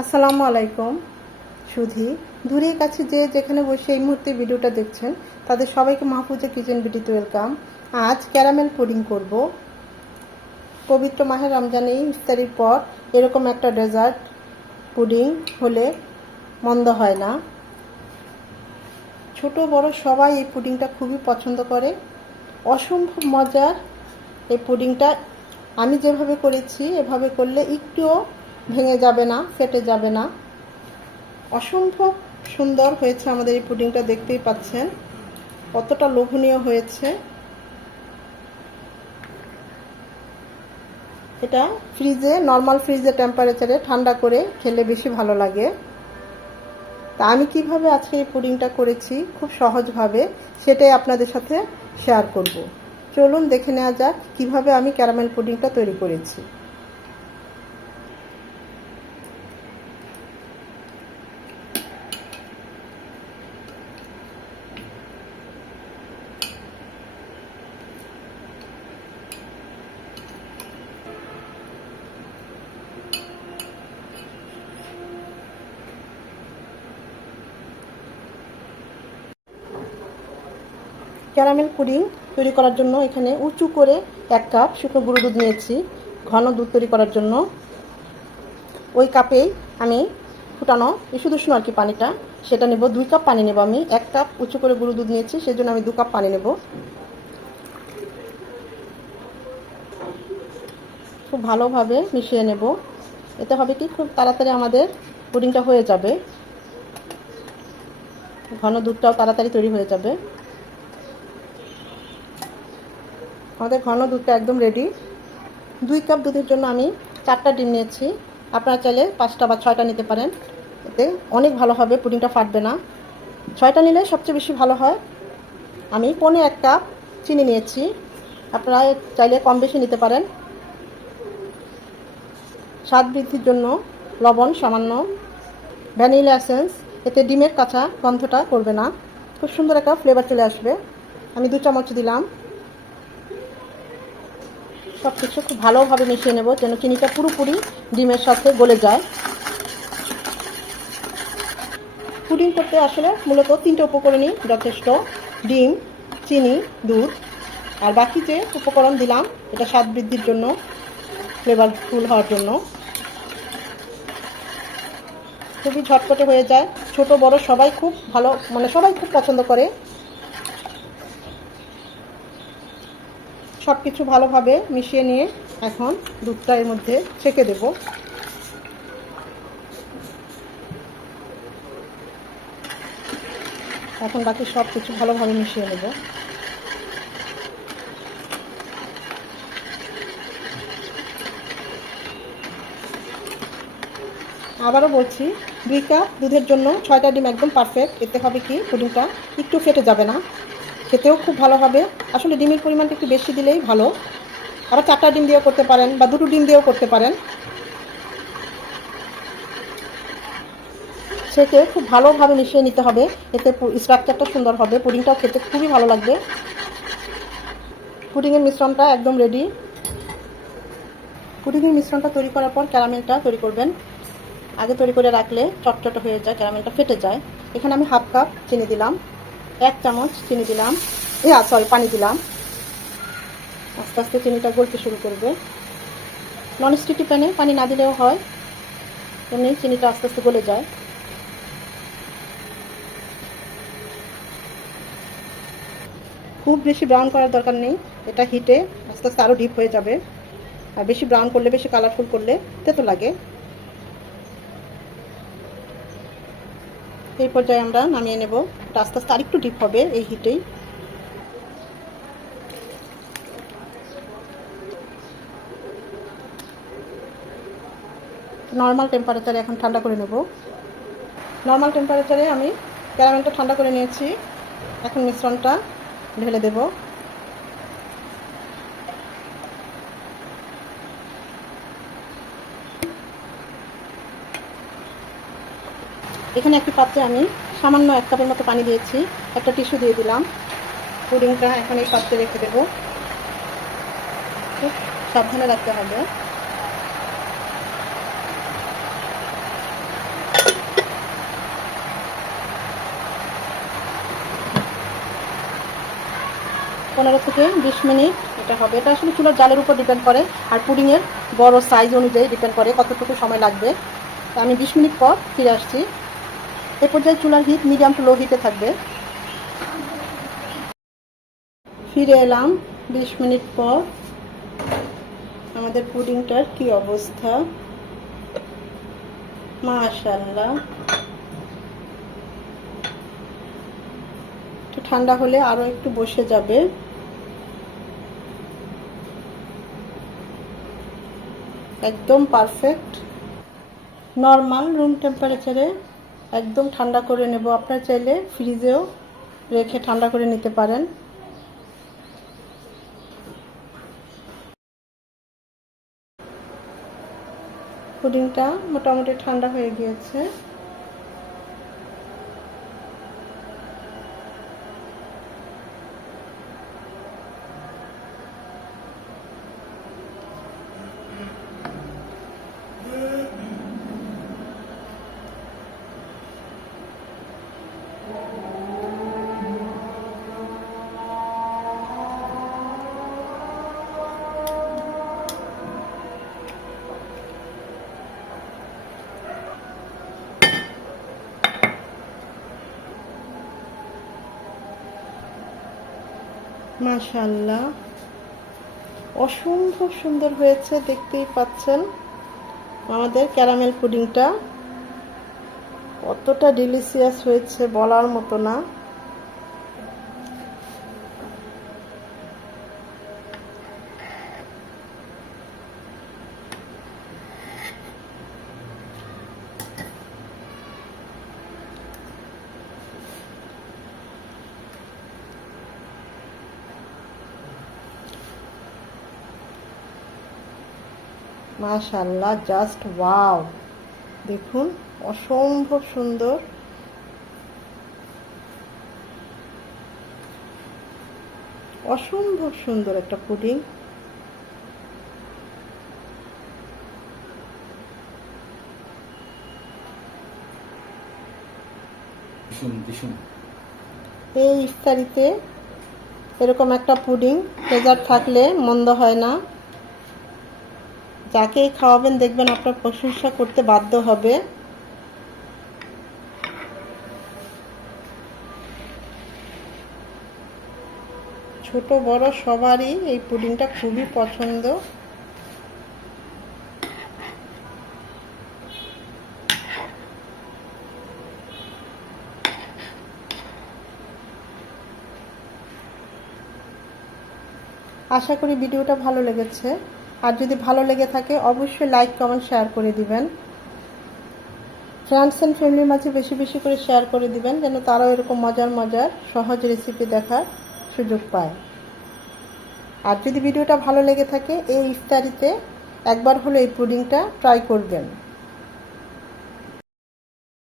আসসালামু আলাইকুম সুধী। দূরে কাছে যে যেখানে বসে এই মুহূর্তে ভিডিওটা দেখছেন তাদের সবাইকে মাহফুজা কিচেন বিউটিতে ওয়েলকাম। আজ ক্যারামেল পুডিং করব। পবিত্র মাহে রমজানে ইফতারির পর এরকম একটা ডেজার্ট পুডিং হলে মন্দ হয় না। ছোট বড় সবাই এই পুডিংটা খুবই পছন্দ করে। অসম্ভব মজার এই পুডিংটা। আমি যেভাবে করেছি এভাবে করলে একটুও ভেঙে যাবে না, ফেটে যাবে না। অসম্ভব সুন্দর হয়েছে আমাদের এই পুডিংটা, দেখতেই পাচ্ছেন কতটা লোভনীয় হয়েছে। এটা ফ্রিজে, নর্মাল ফ্রিজে টেম্পারেচারে ঠান্ডা করে খেলে বেশি ভালো লাগে। তা আমি কিভাবে আজকে এই পুডিংটা করেছি খুব সহজভাবে, সেটাই আপনাদের সাথে শেয়ার করব। চলুন দেখে নেওয়া যাক কিভাবে আমি ক্যারামেল পুডিংটা তৈরি করেছি। ক্যারামেল পুডিং তৈরি করার জন্য এখানে উঁচু করে 1 কাপ শুকনো গুঁড়ো দুধ নিয়েছি ঘন দুধ তৈরি করার জন্য। ওই কাপেই আমি ফুটানো শুধু উষ্ণ আর কি পানিটা, সেটা নেব। 2 কাপ পানি নেব। আমি 1 কাপ উঁচু করে গুঁড়ো দুধ নিয়েছি, সেই জন্য আমি 2 কাপ পানি নেব। খুব ভালোভাবে মিশিয়ে নেব। এতে হবে কি, খুব তাড়াতাড়ি আমাদের পুডিংটা হয়ে যাবে, ঘন দুধটাও তাড়াতাড়ি তৈরি হয়ে যাবে। আমাদের ঘন দুধটা একদম রেডি। 2 কাপ দুধের জন্য আমি 4টা ডিম নিয়েছি। আপনারা চাইলে 5টা বা 6টা নিতে পারেন, এতে অনেক ভালো হবে, পুডিংটা ফাটবে না। 6টা নিলে সবচেয়ে বেশি ভালো হয়। আমি 1.25 কাপ চিনি নিয়েছি, আপনারা চাইলে কম বেশি নিতে পারেন। স্বাদ বৃদ্ধির জন্য লবণ সামান্য, ভ্যানিলা এসেন্স, এতে ডিমের কাঁচা গন্ধটা করবে না, খুব সুন্দর একটা ফ্লেভার চলে আসবে। আমি 2 চামচ দিলাম। সব কিছু খুব ভালোভাবে মিশিয়ে নেব যেন চিনিটা পুরোপুরি ডিমের সাথে গলে যায়। পুডিং করতে আসলে মূলত 3টে উপকরণই যথেষ্ট: ডিম, চিনি, দুধ, আর বাকি যে উপকরণ দিলাম এটা স্বাদ বৃদ্ধির জন্য, ফ্লেভারফুল হওয়ার জন্য। খুবই ঝটপটে হয়ে যায়, ছোট বড় সবাই খুব ভালো, সবাই খুব পছন্দ করে। সব কিছু ভালোভাবে মিশিয়ে নিয়ে এখন দুধটা এর মধ্যে ছেঁকে দেব। এখন বাকি সব কিছু ভালোভাবে মিশিয়ে নেব। আবারও বলছি, 2 কাপ দুধের জন্য 6টা ডিম একদম পারফেক্ট। এতে হবে কি, পুডিংটা একটু ফেটে যাবে না, খেতেও খুব ভালো হবে। আসলে ডিমের পরিমাণটা একটু বেশি দিলেই ভালো। আবার 4টা ডিম দিয়েও করতে পারেন বা 2টো ডিম দিয়েও করতে পারেন। সেকে খুব ভালোভাবে মিশিয়ে নিতে হবে, এতে স্ট্রাকচারটা সুন্দর হবে, পুডিংটাও খেতে খুবই ভালো লাগবে। পুডিংয়ের মিশ্রণটা একদম রেডি। পুডিংয়ের মিশ্রণটা তৈরি করার পর ক্যারামেলটা তৈরি করবেন। আগে তৈরি করে রাখলে চটচটে হয়ে যায়, ক্যারামেলটা ফেটে যায়। এখানে আমি 1/2 কাপ চিনি দিলাম, 1 চামচ চিনি দিলাম, পানি দিলাম। আস্তে আস্তে চিনিটা গলতে শুরু করবে। ননস্টিকি প্যানে পানি না দিলেও হয়, এমনি চিনিটা আস্তে আস্তে গলে যায়। খুব বেশি ব্রাউন করার দরকার নেই, এটা হিটে আস্তে আস্তে আরও ডিপ হয়ে যাবে। আর বেশি ব্রাউন করলে, বেশি কালারফুল করলে তেতো লাগে। এই পর্যায়ে আমরা নামিয়ে নেব। এটা আস্তে আস্তে আরেকটু ডিপ হবে এই হিটেই। নর্মাল টেম্পারেচারে এখন ঠান্ডা করে নেব। নর্মাল টেম্পারেচারে আমি ক্যারামেলটা ঠান্ডা করে নিয়েছি। এখন মিশ্রণটা ঢেলে দেব। এখানে একটি পাত্রে আমি সামান্য 1 কাপের মতো পানি দিয়েছি, একটা টিস্যু দিয়ে দিলাম। পুডিংটা এখন এই পাত্রে রেখে দেব। খুব সাবধানে রাখতে হবে। থেকে 20 মিনিট এটা হবে। এটা আসলে চুলার জালের উপর ডিপেন্ড করে আর পুডিংয়ের বড় সাইজ অনুযায়ী ডিপেন্ড করে কতটুকু সময় লাগবে। তো আমি 20 মিনিট পর ফিরে আসছি। এ পর্যায়ে চুলার হিট মিডিয়াম টু লো হিটে থাকবে। ফিরে এলাম 20 মিনিট পর। আমাদের পুডিংটার কি অবস্থা, মাশাআল্লাহ। একটু ঠান্ডা হলে আরো একটু বসে যাবে। একদম পারফেক্ট। নর্মাল রুম টেম্পারেচারে একদম ঠান্ডা করে নেব। আপনারা চাইলে ফ্রিজেও রেখে ঠান্ডা করে নিতে পারেন। পুডিংটা মোটামুটি ঠান্ডা হয়ে গিয়েছে। মাশাআল্লাহ, অসম্ভব সুন্দর হয়েছে, দেখতেই পাচ্ছেন আমাদের ক্যারামেল পুডিংটা কতটা ডিলিশিয়াস হয়েছে বলার মতো না। মাশাআল্লাহ, জাস্ট ওয়াও, দেখুন অসম্ভব সুন্দর। অসম্ভব সুন্দর একটা পুডিং। এই ইফতারিতে এরকম একটা পুডিং ডেজার্ট থাকলে মন্দ হয় না। যাকেই খাওয়াবেন দেখবেন আপনার প্রশংসা করতে বাধ্য হবে। ছোট বড় সবারই এই পুডিংটা খুবই পছন্দ। আশা করি ভিডিওটা ভালো লেগেছে। আর যদি ভালো লেগে থাকে অবশ্যই লাইক কমেন্ট শেয়ার করে দিবেন। ফ্রেন্ডস অ্যান্ড ফ্যামিলির মাঝে বেশি বেশি করে শেয়ার করে দিবেন, যেন তারাও এরকম মজার মজার সহজ রেসিপি দেখার সুযোগ পায়। আর যদি ভিডিওটা ভালো লেগে থাকে এই ইফতারিতে একবার হলো এই পুডিংটা ট্রাই করবেন।